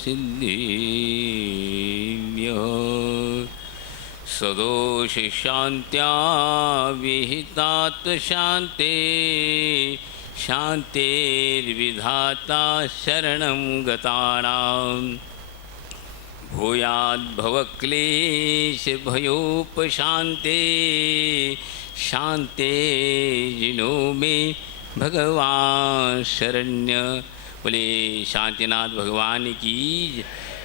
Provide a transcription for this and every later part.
सिद्धिभ्यः सदोष शान्त्या विहितात्मशान्ते शान्तिर्विधाता शरणं गतानां भूयाद्भवक्लेशभयोपशान्ते शान्ते जिनो मे भगवान शरण्य। बोले शांतिनाथ भगवान की,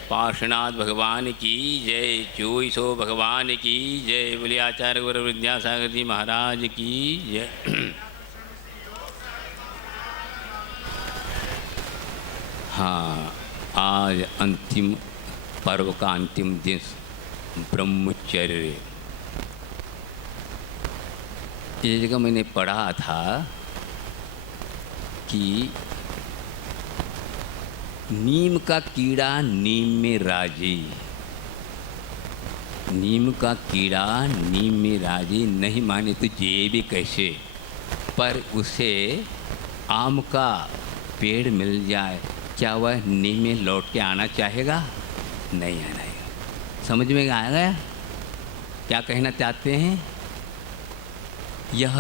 पार्श्वनाथ भगवान की जय, चोईसो भगवान की जय। बोले आचार्य गुरु विद्यासागर जी महाराज की जय। हाँ, आज अंतिम पर्व का अंतिम दिन ब्रह्मचर्य। ये जगह मैंने पढ़ा था कि नीम का कीड़ा नीम में राजी, नीम का कीड़ा नीम में राजी, नहीं माने तो ये भी कैसे। पर उसे आम का पेड़ मिल जाए, क्या वह नीम में लौट के आना चाहेगा? नहीं आना है। समझ में आ गया क्या कहना चाहते हैं? यह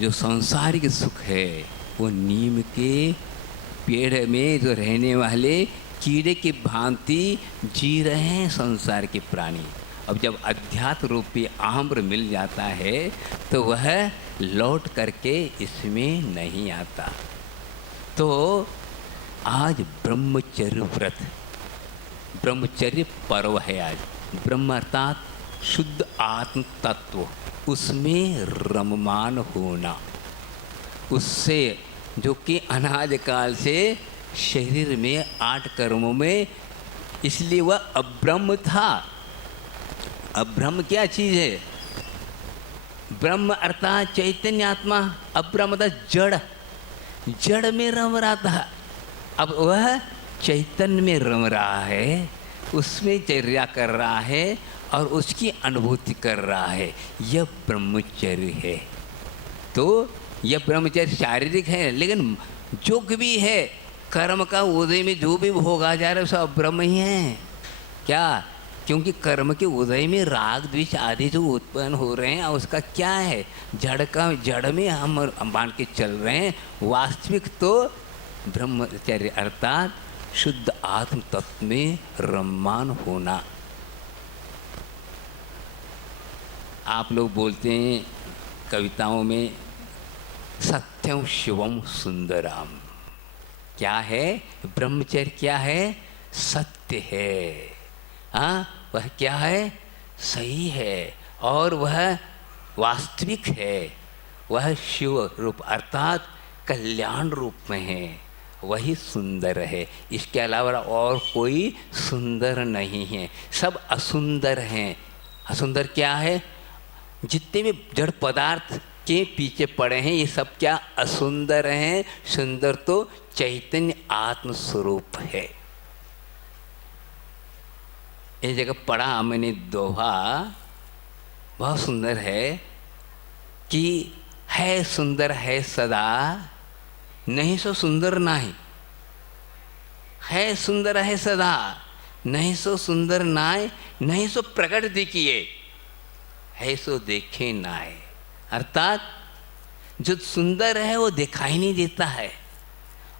जो सांसारिक सुख है वो नीम के पेड़ में जो रहने वाले कीड़े की भांति जी रहे हैं संसार के प्राणी। अब जब अध्यात्म रूपी आम्र मिल जाता है तो वह लौट करके इसमें नहीं आता। तो आज ब्रह्मचर्य व्रत, ब्रह्मचर्य पर्व है आज। ब्रह्म अर्थात शुद्ध आत्म तत्व, उसमें रममान होना, उससे जो कि अनाद काल से शरीर में 8 कर्मों में, इसलिए वह अब्रह्म था। अब्रह्म क्या चीज़ है? ब्रह्म अर्थात चैतन्य आत्मा, अब्रह्म अर्थात जड़, जड़ में रम रहा था। अब वह चैतन्य में रम रहा है, उसमें चर्या कर रहा है और उसकी अनुभूति कर रहा है। यह ब्रह्मचर्य है। तो यह ब्रह्मचर्य शारीरिक है, लेकिन जो भी है कर्म का उदय में जो भी भोगा जा रहा है सब ब्रह्म ही है। क्या? क्योंकि कर्म के उदय में राग द्वेष आदि जो उत्पन्न हो रहे हैं उसका क्या है? जड़ में हम मान के चल रहे हैं। वास्तविक तो ब्रह्मचर्य अर्थात शुद्ध आत्म तत्व में रममान होना। आप लोग बोलते हैं कविताओं में सत्यम शिवम सुंदरम। क्या है? ब्रह्मचर्य क्या है? सत्य है। हाँ, वह क्या है? सही है और वह वास्तविक है। वह शिव रूप अर्थात कल्याण रूप में है, वही सुंदर है। इसके अलावा और कोई सुंदर नहीं है, सब असुंदर हैं। असुंदर क्या है? जितने भी जड़ पदार्थ के पीछे पड़े हैं ये सब क्या? असुंदर हैं। सुंदर तो चैतन्य आत्म स्वरूप है। एक जगह पढ़ा मैंने दोहा, बहुत सुंदर है कि है सुंदर है सदा, नहीं सो सुंदर नाही। है सुंदर है सदा, नहीं सो सुंदर नाय, नहीं सो प्रकट दिखिए, है सो देखे नाय। अर्थात जो सुंदर है वो दिखाई नहीं देता है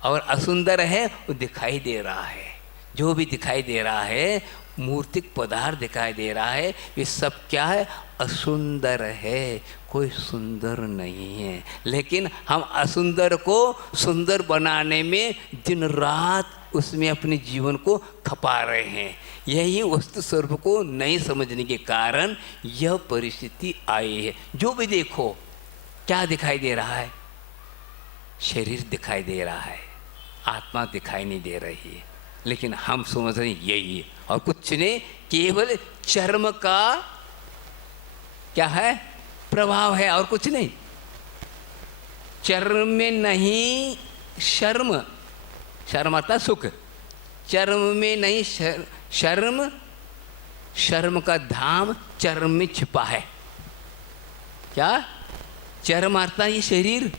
और असुंदर है वो दिखाई दे रहा है। जो भी दिखाई दे रहा है, मूर्तिक पदार्थ दिखाई दे रहा है, ये सब क्या है? असुंदर है, कोई सुंदर नहीं है। लेकिन हम असुंदर को सुंदर बनाने में दिन रात उसमें अपने जीवन को खपा रहे हैं। यही वस्तु स्वरूप को नहीं समझने के कारण यह परिस्थिति आई है। जो भी देखो क्या दिखाई दे रहा है? शरीर दिखाई दे रहा है, आत्मा दिखाई नहीं दे रही है। लेकिन हम समझ रहे हैं यही है और कुछ नहीं, केवल चर्म का क्या है? प्रभाव है और कुछ नहीं। चर्म में नहीं शर्म, शर्म अर्थात सुख। चर्म में नहीं शर्म, शर्म का धाम चर्म में छिपा है। क्या? चर्म अर्थात ये शरीर,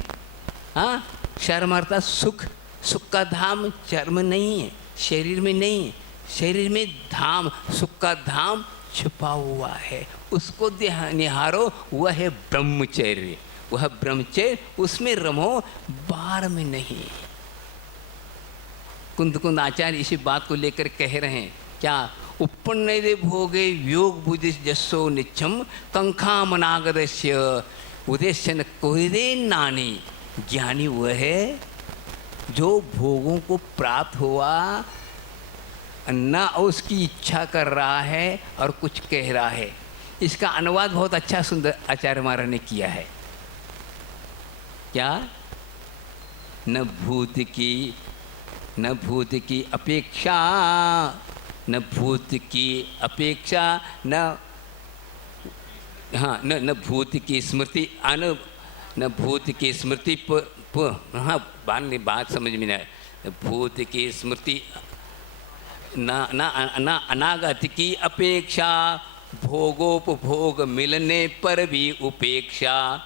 हाँ, शर्म अर्थात सुख, सुख का धाम चर्म नहीं है। शरीर में नहीं, शरीर में धाम, सुख का धाम छुपा हुआ है, उसको निहारो। वह है ब्रह्मचर्य, वह ब्रह्मचर्य, उसमें रमो, बाहर में नहीं। कुंद आचार्य इसी बात को लेकर कह रहे हैं क्या, उपन्न दे भोगे योग बुद्धि जस्सो निच्छम कंखा मनागदस्य उद्देश्य न कोहिदे नानी। ज्ञानी वह है जो भोगों को प्राप्त हुआ न उसकी इच्छा कर रहा है और कुछ कह रहा है। इसका अनुवाद बहुत अच्छा सुंदर आचार्य महाराज ने किया है। क्या, न भूत की अपेक्षा, न भूत की अपेक्षा, न भूत की स्मृति, न भूत की स्मृति हाँ बात समझ में नहीं आया। भूत की स्मृति न अनागत की अपेक्षा, भोगोपभोग मिलने पर भी उपेक्षा।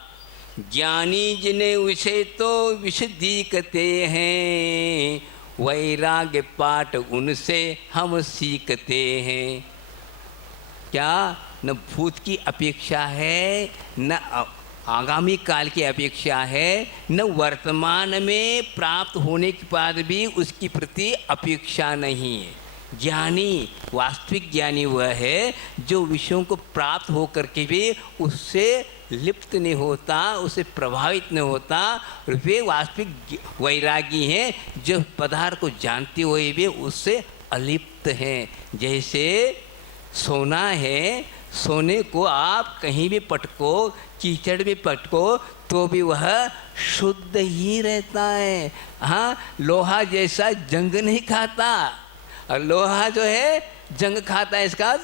ज्ञानी जिन्हें उसे तो विशुद्धि कहते हैं, वैराग्य पाठ उनसे हम सीखते हैं। क्या, न भूत की अपेक्षा है, न आगामी काल की अपेक्षा है, न वर्तमान में प्राप्त होने के बाद भी उसकी प्रति अपेक्षा नहीं है। ज्ञानी, वास्तविक ज्ञानी वह है जो विषयों को प्राप्त होकर के भी उससे लिप्त नहीं होता, उससे प्रभावित नहीं होता। वे वास्तविक वैरागी हैं जो पदार्थ को जानते हुए भी उससे अलिप्त हैं। जैसे सोना है, सोने को आप कहीं भी पटको, कीचड़ में पटको तो भी वह शुद्ध ही रहता है। हाँ, लोहा जैसा जंग नहीं खाता, और लोहा जो है जंग खाता है। इसका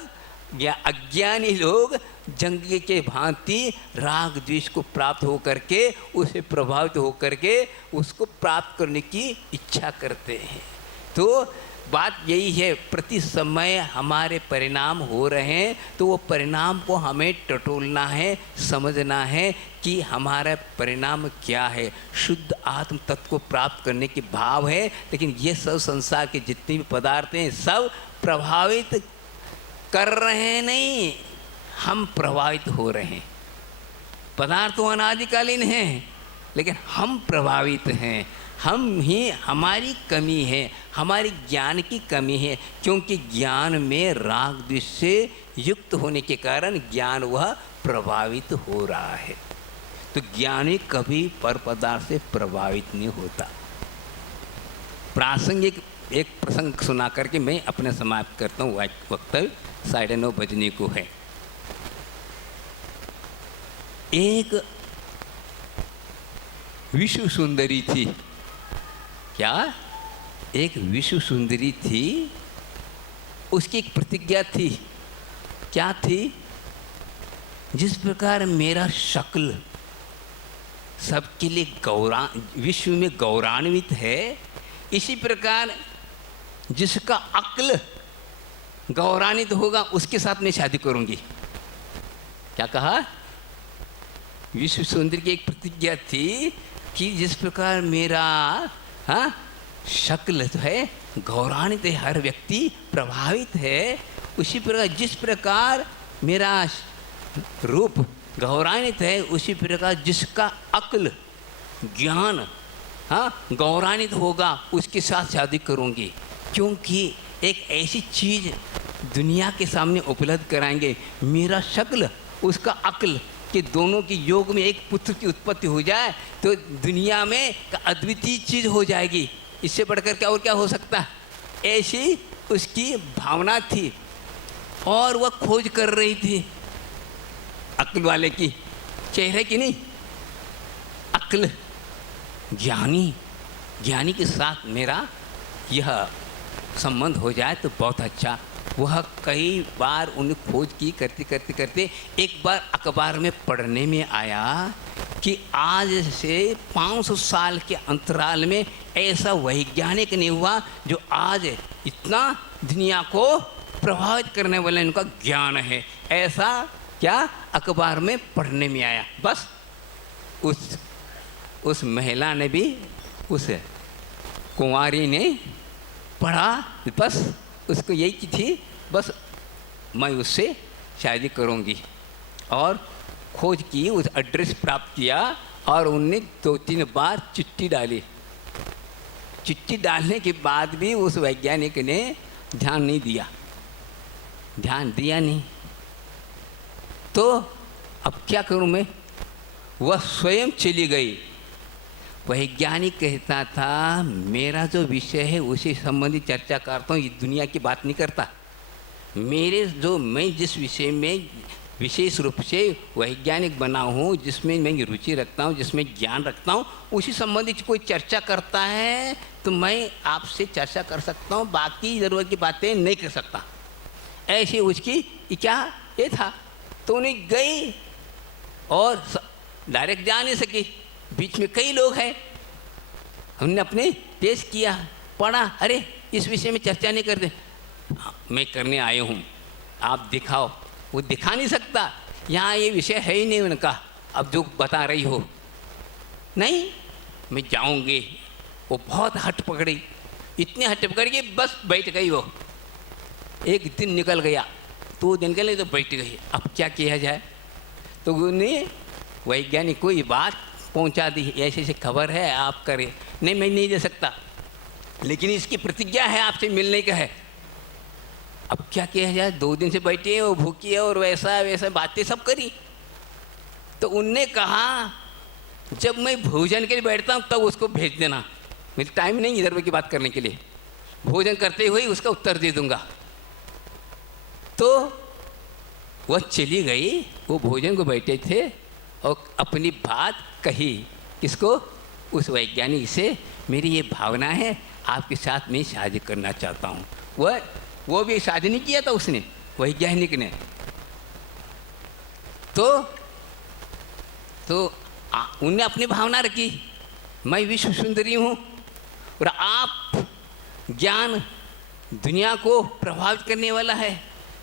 या अज्ञानी लोग जंग के भांति राग द्वेष को प्राप्त हो करके उसे प्रभावित हो करके उसको प्राप्त करने की इच्छा करते हैं। तो बात यही है, प्रति समय हमारे परिणाम हो रहे हैं, तो वो परिणाम को हमें टटोलना है, समझना है कि हमारा परिणाम क्या है। शुद्ध आत्म तत्व को प्राप्त करने के भाव है, लेकिन ये सब संसार के जितने भी पदार्थ हैं सब प्रभावित कर रहे हैं, नहीं, हम प्रभावित हो रहे हैं। पदार्थ तो अनादिकालीन हैं, लेकिन हम प्रभावित हैं। हम ही, हमारी कमी है, हमारी ज्ञान की कमी है, क्योंकि ज्ञान में राग द्वेष से युक्त होने के कारण ज्ञान वह प्रभावित हो रहा है। तो ज्ञानी कभी पर पदार्थ से प्रभावित नहीं होता। प्रासंगिक एक प्रसंग सुना करके मैं अपने समाप्त करता हूँ। वक्तव्य 9:30 बजने को है। एक विश्व सुंदरी थी। क्या, एक विश्व सुंदरी थी, उसकी एक प्रतिज्ञा थी। क्या थी? जिस प्रकार मेरा शक्ल सबके लिए विश्व में गौरवान्वित है, इसी प्रकार जिसका अक्ल गौरवान्वित होगा उसके साथ मैं शादी करूंगी। क्या कहा? विश्व सुंदरी की एक प्रतिज्ञा थी कि जिस प्रकार मेरा शक्ल तो है गौरवान्वित है, हर व्यक्ति प्रभावित है, उसी प्रकार जिस प्रकार मेरा रूप गौरवान्वित है, उसी प्रकार जिसका अक्ल ज्ञान गौरवान्वित होगा उसके साथ शादी करूंगी। क्योंकि एक ऐसी चीज़ दुनिया के सामने उपलब्ध कराएंगे, मेरा शक्ल उसका अक्ल कि दोनों के योग में एक पुत्र की उत्पत्ति हो जाए तो दुनिया में अद्वितीय चीज़ हो जाएगी। इससे बढ़कर क्या और क्या हो सकता है? ऐसी उसकी भावना थी और वह खोज कर रही थी अक्ल वाले की, चेहरे की नहीं, अक्ल। ज्ञानी के साथ मेरा यह संबंध हो जाए तो बहुत अच्छा। वह कई बार उन्हें खोज की, करते एक बार अखबार में पढ़ने में आया कि आज से 500 साल के अंतराल में ऐसा वैज्ञानिक नहीं हुआ जो आज इतना दुनिया को प्रभावित करने वाला इनका ज्ञान है। ऐसा क्या अखबार में पढ़ने में आया। बस उस महिला ने भी, उस कुंवारी ने पढ़ा, बस उसको यही की थी, बस मैं उससे शादी करूँगी। और खोज की, उस एड्रेस प्राप्त किया और उनने 2-3 बार चिट्ठी डाली। चिट्ठी डालने के बाद भी उस वैज्ञानिक ने ध्यान नहीं दिया, ध्यान दिया नहीं। तो अब क्या करूं मैं? वह स्वयं चली गई। वैज्ञानिक कहता था मेरा जो विषय है उसी संबंधी चर्चा करता हूँ, ये दुनिया की बात नहीं करता। मैं जिस विषय में विशेष रूप से वैज्ञानिक बना हूँ, जिसमें मैं रुचि रखता हूँ, जिसमें ज्ञान रखता हूँ, उसी संबंधी कोई चर्चा करता है तो मैं आपसे चर्चा कर सकता हूँ, बाकी ज़रूरत की बातें नहीं कर सकता। ऐसी उसकी क्या ये था। तो उन्हें गई और डायरेक्ट जा नहीं सकी, बीच में कई लोग हैं। हमने अपने पेश किया, पढ़ा, अरे इस विषय में चर्चा नहीं करते। मैं करने आए हूँ, आप दिखाओ। वो दिखा नहीं सकता, यहाँ ये विषय है ही नहीं उनका, अब जो बता रही हो। नहीं, मैं जाऊँगी। वो बहुत हट पकड़ी, इतनी हट पकड़ के बस बैठ गई। वो एक दिन निकल गया, 2 दिन के लिए तो बैठ गई। अब क्या किया जाए? तो उन्हें वैज्ञानिक को ये बात पहुंचा दी, ऐसे ऐसे खबर है, आप करें। नहीं, मैं नहीं दे सकता, लेकिन इसकी प्रतिज्ञा है, आपसे मिलने का है। अब क्या किया जाए? 2 दिन से बैठी है, वो भूखी है और वैसा वैसा बातें सब करी। तो उनने कहा जब मैं भोजन के लिए बैठता हूँ तब उसको भेज देना, मेरी टाइम नहीं इधर की बात करने के लिए, भोजन करते हुए उसका उत्तर दे दूंगा। तो वह चली गई, वो भोजन को बैठे थे और अपनी बात कही। किसको? उस वैज्ञानिक से, मेरी ये भावना है, आपके साथ मैं शादी करना चाहता हूँ। वो भी शादी नहीं किया था उसने, वैज्ञानिक ने। तो उनने अपनी भावना रखी, मैं विश्व सुंदरी हूँ और आप ज्ञान दुनिया को प्रभावित करने वाला है,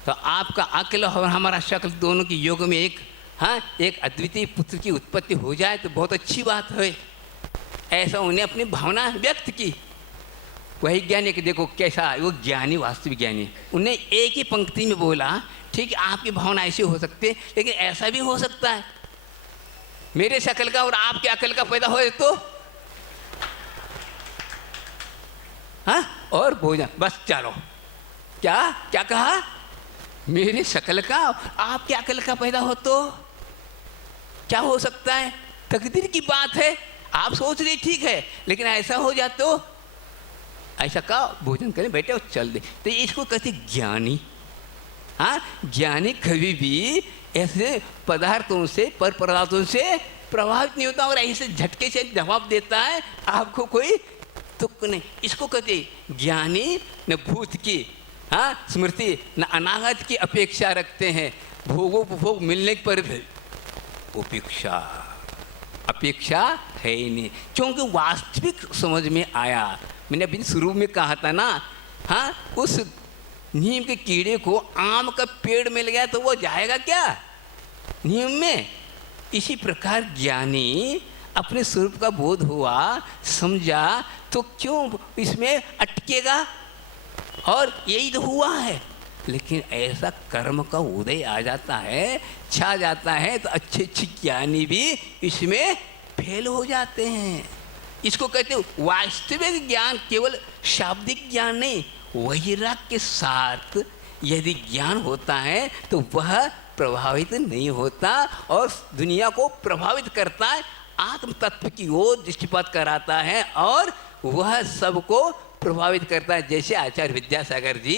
तो आपका अक्ल और हमारा शकल दोनों की योग में एक अद्वितीय पुत्र की उत्पत्ति हो जाए तो बहुत अच्छी बात है। ऐसा उन्हें अपनी भावना व्यक्त की। वैज्ञानिक देखो कैसा, वो ज्ञानी, वास्तविक ज्ञानी, उन्हें एक ही पंक्ति में बोला, ठीक है आपकी भावना ऐसी हो सकती है, लेकिन ऐसा भी हो सकता है मेरे शकल का और आपके अकल का पैदा हो तो और भोजन, बस चलो। क्या क्या कहा? मेरे शकल का आपके अकल का पैदा हो तो क्या हो सकता है? तकदीर की बात है, आप सोच रहे ठीक है, लेकिन ऐसा हो जाए तो ऐसा कहा, भोजन करें बेटे और चल दे। तो इसको कहते ज्ञानी। ज्ञानी कभी भी ऐसे पदार्थों से, पर पदार्थों से प्रभावित नहीं होता और ऐसे झटके से जवाब देता है, आपको कोई तुक नहीं। इसको कहते ज्ञानी न भूत की स्मृति न अनागत की अपेक्षा रखते हैं, भोगोपभोग मिलने पर भी अपेक्षा है ही नहीं, क्योंकि वास्तविक समझ में आया। मैंने अभी शुरू में कहा था ना, उस नीम के कीड़े को आम का पेड़ मिल गया तो वो जाएगा क्या नीम में? इसी प्रकार ज्ञानी अपने स्वरूप का बोध हुआ, समझा, तो क्यों इसमें अटकेगा? और यही तो हुआ है। लेकिन ऐसा कर्म का उदय आ जाता है, छा जाता है, तो अच्छे अच्छे ज्ञानी भी इसमें फेल हो जाते हैं। इसको कहते हैं वास्तविक ज्ञान। केवल शाब्दिक ज्ञान नहीं, वैराग्य के साथ यदि ज्ञान होता है तो वह प्रभावित नहीं होता और दुनिया को प्रभावित करता है, आत्म तत्व की ओर दृष्टिपात कराता है और वह सबको प्रभावित करता है। जैसे आचार्य विद्यासागर जी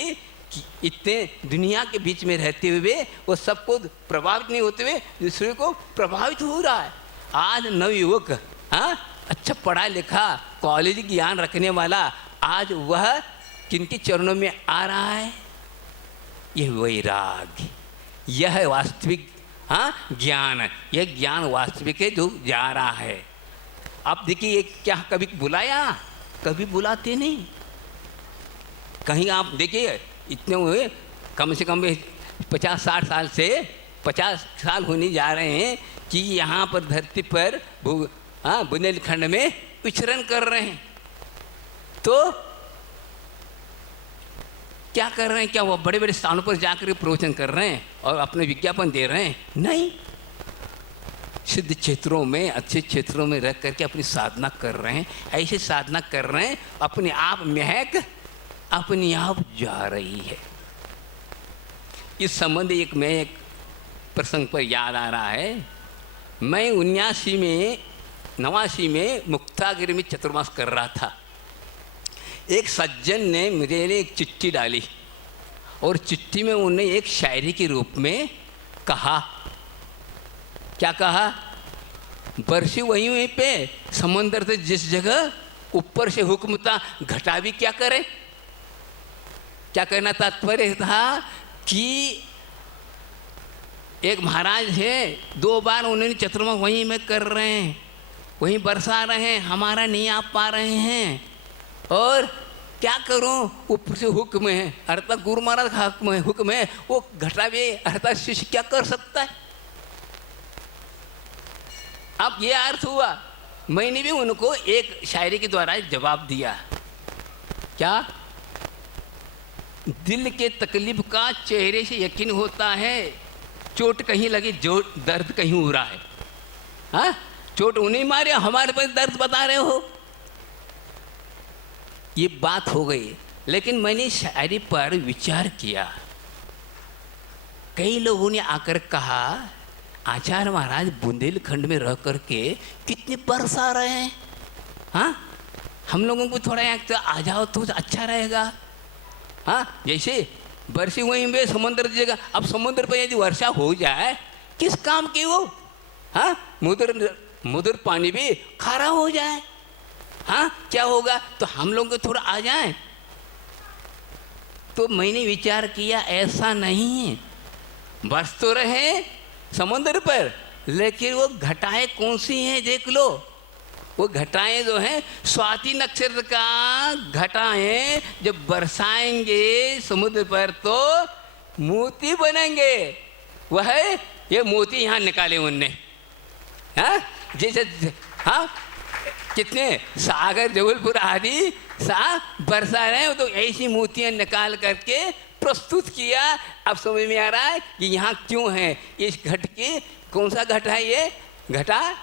इतने दुनिया के बीच में रहते हुए वो सबको प्रभावित नहीं होते हुए दूसरे को प्रभावित हो रहा है। आज नवयुवक अच्छा पढ़ा लिखा कॉलेज ज्ञान रखने वाला, आज वह किनके चरणों में आ रहा है? यह वैराग्य, यह वास्तविक ज्ञान, यह ज्ञान वास्तविक है जो जा रहा है। आप देखिए क्या कभी बुलाया? कभी बुलाते नहीं। कहीं आप देखिए इतने हुए, कम से कम 50-60 साल से 50 साल होने जा रहे हैं कि यहाँ पर धरती पर बुंदेलखंड में विचरण कर रहे हैं। तो क्या कर रहे हैं? क्या वो बड़े बड़े स्थानों पर जाकर प्रवचन कर रहे हैं और अपने विज्ञापन दे रहे हैं? नहीं, सिद्ध क्षेत्रों में, अच्छे क्षेत्रों में रह करके अपनी साधना कर रहे हैं। ऐसे साधना कर रहे हैं, अपने आप महक अपने आप जा रही है। इस संबंध एक प्रसंग पर याद आ रहा है। मैं 89 में मुक्तागिरी में चतुर्मास कर रहा था। एक सज्जन ने मेरे लिए एक चिट्ठी डाली और चिट्ठी में उन्होंने एक शायरी के रूप में कहा। क्या कहा? बरसी वहीं पे समंदर से जिस जगह ऊपर से हुक्म था, घटा भी क्या करे। क्या कहना तात्पर्य था कि एक महाराज है, 2 बार उन्होंने चतुर्मास वहीं में कर रहे हैं, वहीं बरसा रहे हैं, हमारा नहीं आ पा रहे हैं, और क्या करूं, ऊपर से हुक्म है, अर्थात गुरु महाराज का हुक्म है, वो घटा भी, अर्थात शिष्य क्या कर सकता है। अब ये अर्थ हुआ। मैंने भी उनको एक शायरी के द्वारा जवाब दिया। क्या? दिल के तकलीफ का चेहरे से यकीन होता है, चोट कहीं लगी जो दर्द कहीं हो रहा है। हाँ, चोट उन्हें मारे, हमारे पास दर्द बता रहे हो। ये बात हो गई। लेकिन मैंने शायरी पर विचार किया। कई लोगों ने आकर कहा, आचार्य महाराज बुंदेलखंड में रह करके कितने बरसा रहे हैं, हाँ, हम लोगों को थोड़ा यहाँ तो आ जाओ तो अच्छा रहेगा। हाँ, जैसे बरसी वहीं पे समुद्र की जगह, अब समुद्र पर यदि वर्षा हो जाए किस काम की वो? हाँ, मुद्र पानी भी खारा हो जाए, हाँ, क्या होगा? तो हम लोग को थोड़ा आ जाए। तो मैंने विचार किया, ऐसा नहीं है, बस तो रहे समुद्र पर, लेकिन वो घटाएं कौन सी हैं देख लो। वो घटाएं जो हैं, स्वाति नक्षत्र का घटाएं जब बरसाएंगे समुद्र पर तो मोती बनेंगे। वह ये मोती यहाँ निकाले उनने, हाँ, जैसे, हाँ, कितने सागर जबलपुर आदि बरसा रहे हो, तो ऐसी मोतियाँ निकाल करके प्रस्तुत किया। अब समझ में आ रहा है कि यहाँ क्यों है इस घट की। कौन सा घट है ये? घटा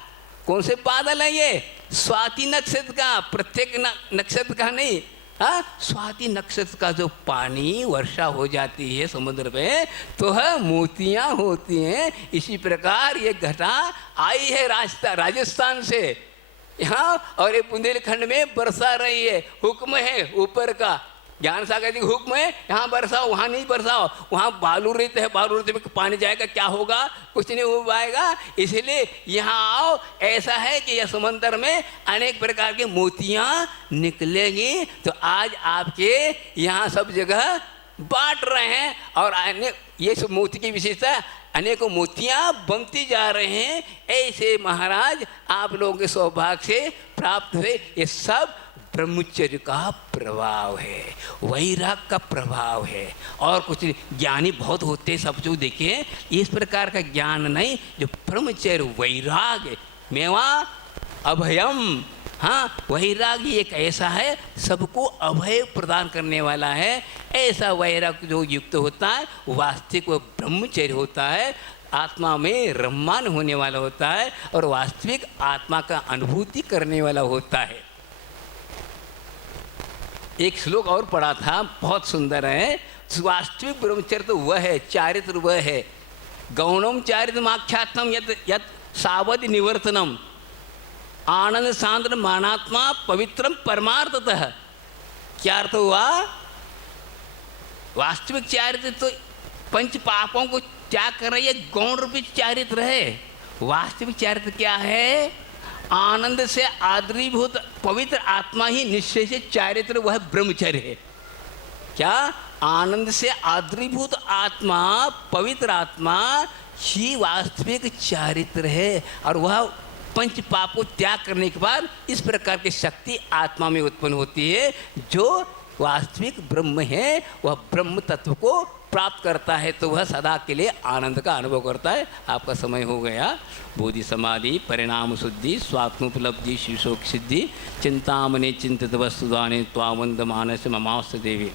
कौन से बादल है ये? स्वाति नक्षत्र का, प्रत्येक नक्षत्र का नहीं, हाँ, स्वाति नक्षत्र का जो पानी वर्षा हो जाती है समुद्र पे तो है मोतियाँ होती हैं। इसी प्रकार ये घटा आई है राजस्थान से यहाँ, और ये बुंदेलखंड में बरसा रही है। हुक्म है ऊपर का, ज्ञान सागर जी हुक्म है, यहाँ बरसाओ, वहाँ नहीं बरसाओ, वहाँ बालू रेत है, बालू रेत में पानी जाएगा, क्या होगा? कुछ नहीं हो पाएगा। इसलिए यहाँ आओ। ऐसा है कि यह समंदर में अनेक प्रकार के मोतियाँ निकलेंगी। तो आज आपके यहाँ सब जगह बांट रहे हैं, और ये सब मोती की विशेषता, अनेकों मोतियाँ बनती जा रहे हैं। ऐसे महाराज आप लोगों के सौभाग्य से प्राप्त हुए। ये सब ब्रह्मचर्य का प्रभाव है, वैराग का प्रभाव है, और कुछ ज्ञानी बहुत होते हैं सब जो देखे, इस प्रकार का ज्ञान नहीं। जो ब्रह्मचर्य वैराग मेवा अभयम, हाँ, वैराग ही एक ऐसा है सबको अभय प्रदान करने वाला है। ऐसा वैराग जो युक्त होता है वास्तविक वो ब्रह्मचर्य होता है, आत्मा में रम्मान होने वाला होता है, और वास्तविक आत्मा का अनुभूति करने वाला होता है। एक श्लोक और पढ़ा था, बहुत सुंदर है। वास्तविक ब्रह्मचर्य तो वह है, चारित्र वह है। गौणम चारित्रमाख्यात्म यत सावधि निवर्तनम आनंद सांद्र मानात्मा पवित्रम परमार्थतः। क्या अर्थ हुआ? वास्तविक चारित्र तो पंच पापों को त्याग कर रही है, गौण रूपी चारित्र है। वास्तविक चारित्र क्या है? आनंद से आद्रीभूत पवित्र आत्मा ही निश्चय से चारित्र, वह ब्रह्मचर्य है। क्या? आनंद से आद्रीभूत आत्मा, पवित्र आत्मा ही वास्तविक चारित्र है, और वह पंच पापों त्याग करने के बाद इस प्रकार की शक्ति आत्मा में उत्पन्न होती है। जो वास्तविक ब्रह्म है वह ब्रह्म तत्व को प्राप्त करता है, तो वह सदा के लिए आनंद का अनुभव करता है। आपका समय हो गया। बोधि समाधि परिणाम शुद्धि स्वात्मोपलब्धि शिवशोक सिद्धि चिंतामणि चिंतित वस्तुदाने त्वावंद मानस ममास्त देवी।